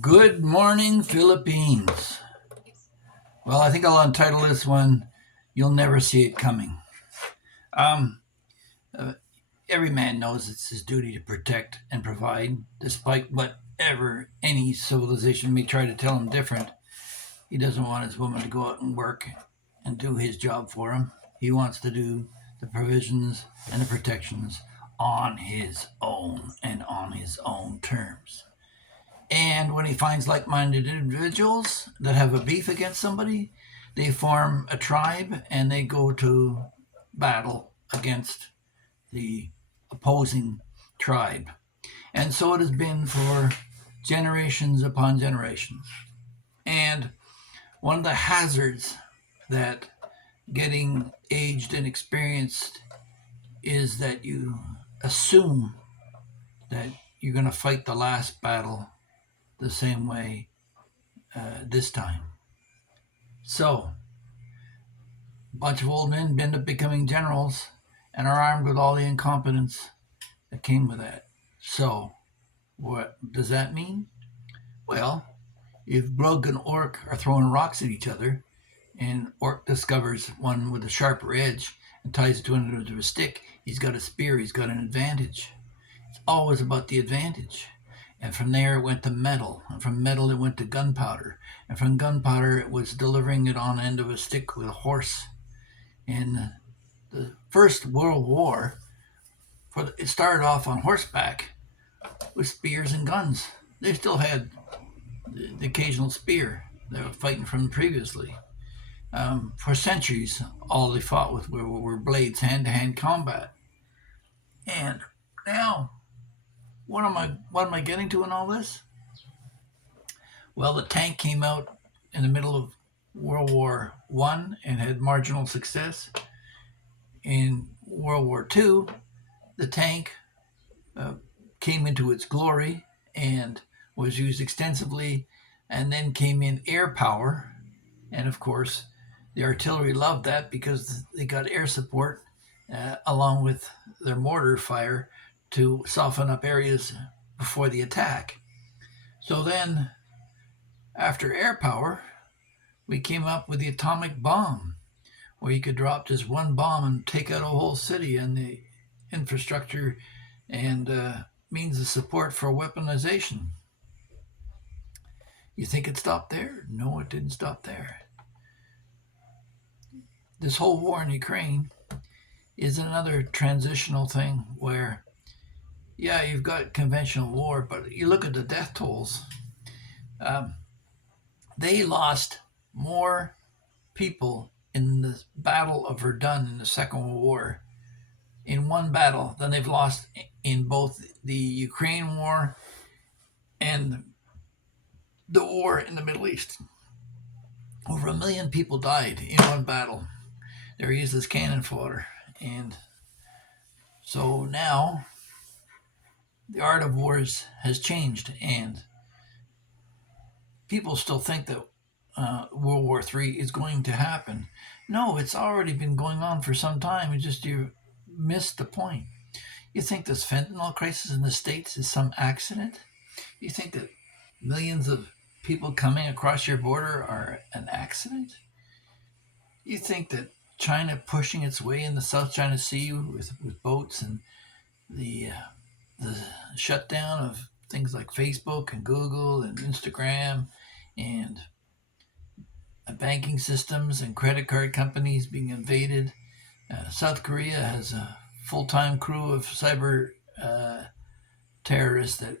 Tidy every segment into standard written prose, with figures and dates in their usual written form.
Good morning, Philippines. Well, I think I'll untitle this one, You'll Never See It Coming. Um, uh, every man knows it's his duty to protect and provide, despite whatever any civilization may try to tell him different. He doesn't want his woman to go out and work and do his job for him. He wants to do the provisions and the protections on his own and on his own terms. And when he finds like minded individuals that have a beef against somebody, they form a tribe and they go to battle against the opposing tribe. And so it has been for generations upon generations. And one of the hazards that getting aged and experienced is that you assume that you're going to fight the last battle the same way this time. So, a bunch of old men end up becoming generals and are armed with all the incompetence that came with that. So, what does that mean? Well, if Glug and Orc are throwing rocks at each other, and Orc discovers one with a sharper edge and ties it to an end of a stick, he's got a spear, he's got an advantage. It's always about the advantage. And from there it went to metal, and from metal it went to gunpowder, and from gunpowder it was delivering it on the end of a stick with a horse. In the First World War, it started off on horseback with spears and guns. They still had the occasional spear they were fighting from previously. For centuries, all they fought with were blades, hand-to-hand combat. And now, what am I getting to in all this? Well, the tank came out in the middle of World War One and had marginal success. In World War Two, the tank uh, came into its glory and was used extensively, and then came in air power. And of course, the artillery loved that because they got air support along with their mortar fire to soften up areas before the attack. So then, after air power, we came up with the atomic bomb, where you could drop just one bomb and take out a whole city and the infrastructure and means of support for weaponization. You think it stopped there? No, it didn't stop there. This whole war in Ukraine is another transitional thing where, yeah, you've got conventional war, but you look at the death tolls. Um, they lost more people in the Battle of Verdun in the Second World War in one battle than they've lost in both the Ukraine war and the war in the Middle East. Over 1 million people died in one battle. They were used as cannon fodder. And so now the art of wars has changed, and people still think that World War III is going to happen. No, it's already been going on for some time. It's just you missed the point. You think this fentanyl crisis in the States is some accident? You think that millions of people coming across your border are an accident? You think that China pushing its way in the South China Sea with boats and the shutdown of things like Facebook and Google and Instagram and banking systems and credit card companies being invaded. South Korea has a full-time crew of cyber terrorists that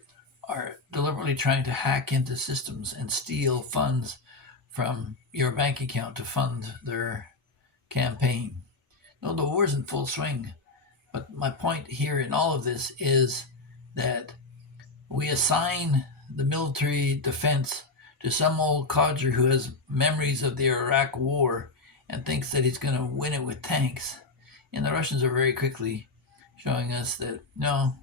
are deliberately trying to hack into systems and steal funds from your bank account to fund their campaign. No, the war's in full swing. But my point here in all of this is that we assign the military defense to some old codger who has memories of the Iraq War and thinks that he's going to win it with tanks. And the Russians are very quickly showing us that no,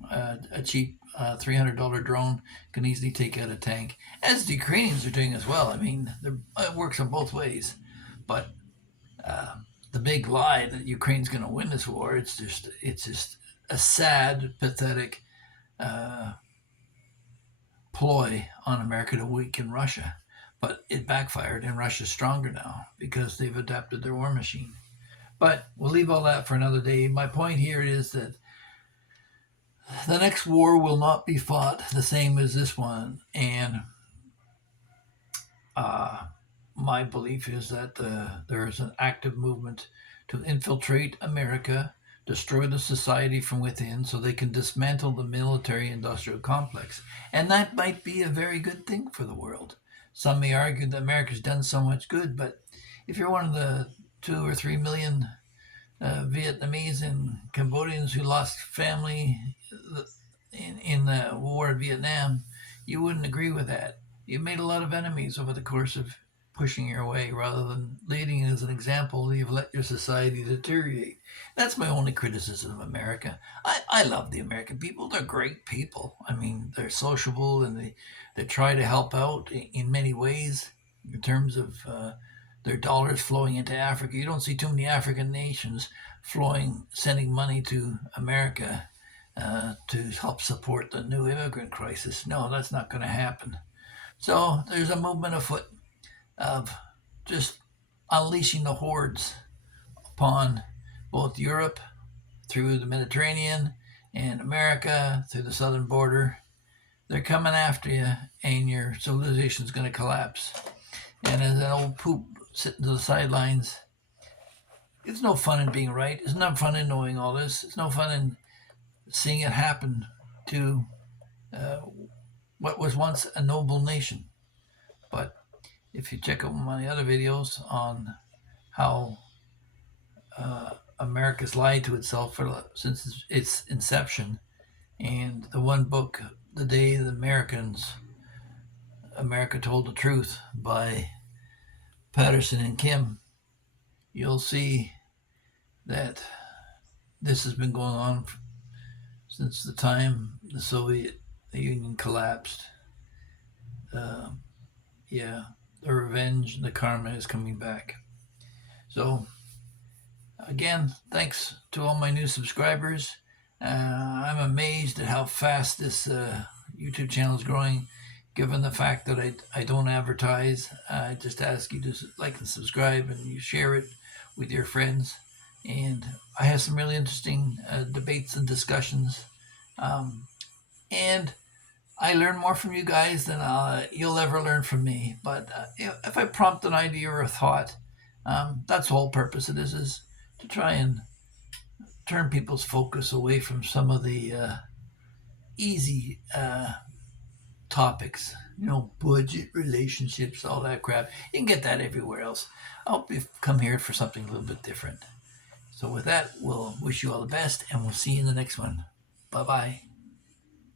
a cheap $300 drone can easily take out a tank, as the Ukrainians are doing as well. I mean, it works on both ways. But uh, the big lie that Ukraine's going to win this war, it's just a sad, pathetic uh, ploy on America to weaken Russia. But it backfired, and Russia's stronger now because they've adapted their war machine. But we'll leave all that for another day. My point here is that the next war will not be fought the same as this one. And my belief is that there is an active movement to infiltrate America, destroy the society from within so they can dismantle the military industrial complex. And that might be a very good thing for the world. Some may argue that America's done so much good, but if you're one of the 2 or 3 million Vietnamese and Cambodians who lost family in the war in Vietnam, you wouldn't agree with that. You made a lot of enemies over the course of pushing your way rather than leading as an example. You've let your society deteriorate. That's my only criticism of America. I love the American people. They're great people. I mean, they're sociable and they try to help out in many ways in terms of their dollars flowing into Africa. You don't see too many African nations sending money to America to help support the new immigrant crisis. No, that's not going to happen. So there's a movement afoot of just unleashing the hordes upon both Europe through the Mediterranean and America through the southern border. They're coming after you, and your civilization's going to collapse. And as an old poop sitting to the sidelines, it's no fun in being right. It's no fun in knowing all this. It's no fun in seeing it happen to what was once a noble nation. But if you check out my other videos on how America's lied to itself since its inception, and the one book, The Day the America Told the Truth by Patterson and Kim, you'll see that this has been going on since the time the Soviet Union collapsed. Yeah, the revenge and the karma is coming back. So, again, thanks to all my new subscribers. I'm amazed at how fast this YouTube channel is growing, given the fact that I don't advertise. I just ask you to like and subscribe, and you share it with your friends. And I have some really interesting debates and discussions. And I learn more from you guys than you'll ever learn from me. But if I prompt an idea or a thought, that's the whole purpose of this, is to try and turn people's focus away from some of the easy topics. Budget, relationships, all that crap. You can get that everywhere else. I hope you've come here for something a little bit different. So with that, we'll wish you all the best, and we'll see you in the next one. Bye-bye.